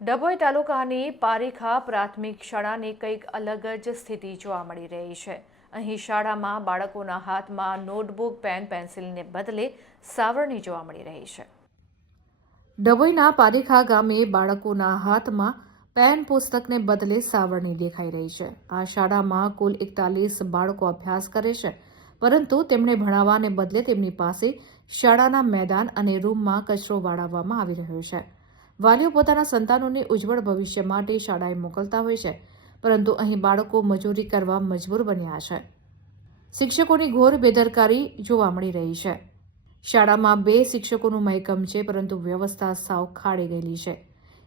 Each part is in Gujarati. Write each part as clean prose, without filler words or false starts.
ડભોઈ તાલુકાની પારીખા પ્રાથમિક શાળાની કંઈક અલગ જ સ્થિતિ જોવા મળી રહી છે। અહીં શાળામાં બાળકોના હાથમાં નોટબુક, પેન, પેન્સિલને બદલે સાવરણી જોવા મળી રહી છે। ડભોઈના પારીખા ગામે બાળકોના હાથમાં પેન, પુસ્તકને બદલે સાવરણી દેખાઈ રહી છે। આ શાળામાં કુલ 41 બાળકો અભ્યાસ કરે છે, પરંતુ તેમણે ભણાવવાને બદલે તેમની પાસે શાળાના મેદાન અને રૂમમાં કચરો વાળવવામાં આવી રહ્યો છે। વાલીઓ પોતાના સંતાનોને ઉજ્જવળ ભવિષ્ય માટે શાળાએ મોકલતા હોય છે, પરંતુ અહીં બાળકો મજૂરી કરવા મજબૂર બન્યા છે। શિક્ષકોની ઘોર બેદરકારી જોવા મળી રહી છે। શાળામાં 2 શિક્ષકોનું મહેકમ છે, પરંતુ વ્યવસ્થા સાવ ખાડે ગયેલી છે।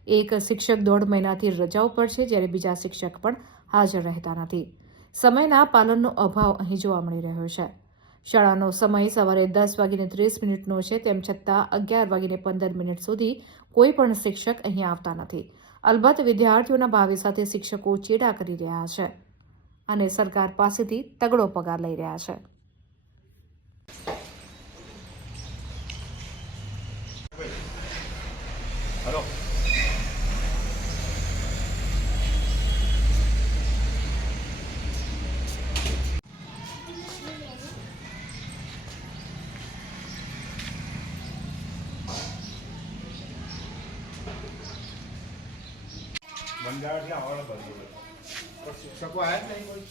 એક શિક્ષક 1.5 મહિનાથી રજાઓ પર છે, જ્યારે બીજા શિક્ષક પણ હાજર રહેતા નથી। સમયના પાલનનો અભાવ અહીં જોવા મળી રહ્યો છે। શાળાનો સમય સવારે 10:30 છે, તેમ છતાં 11:15 સુધી કોઈ પણ શિક્ષક અહીં આવતા નથી। અલબત્ત વિદ્યાર્થીઓના ભાવિ સાથે શિક્ષકો ચેડા કરી રહ્યા છે અને સરકાર પાસેથી તગડો પગાર લઈ રહ્યા છે। હેલો મંડાળ છે આવડે બધું પણ શિક્ષકો આવ્યા જ નહીં કોઈ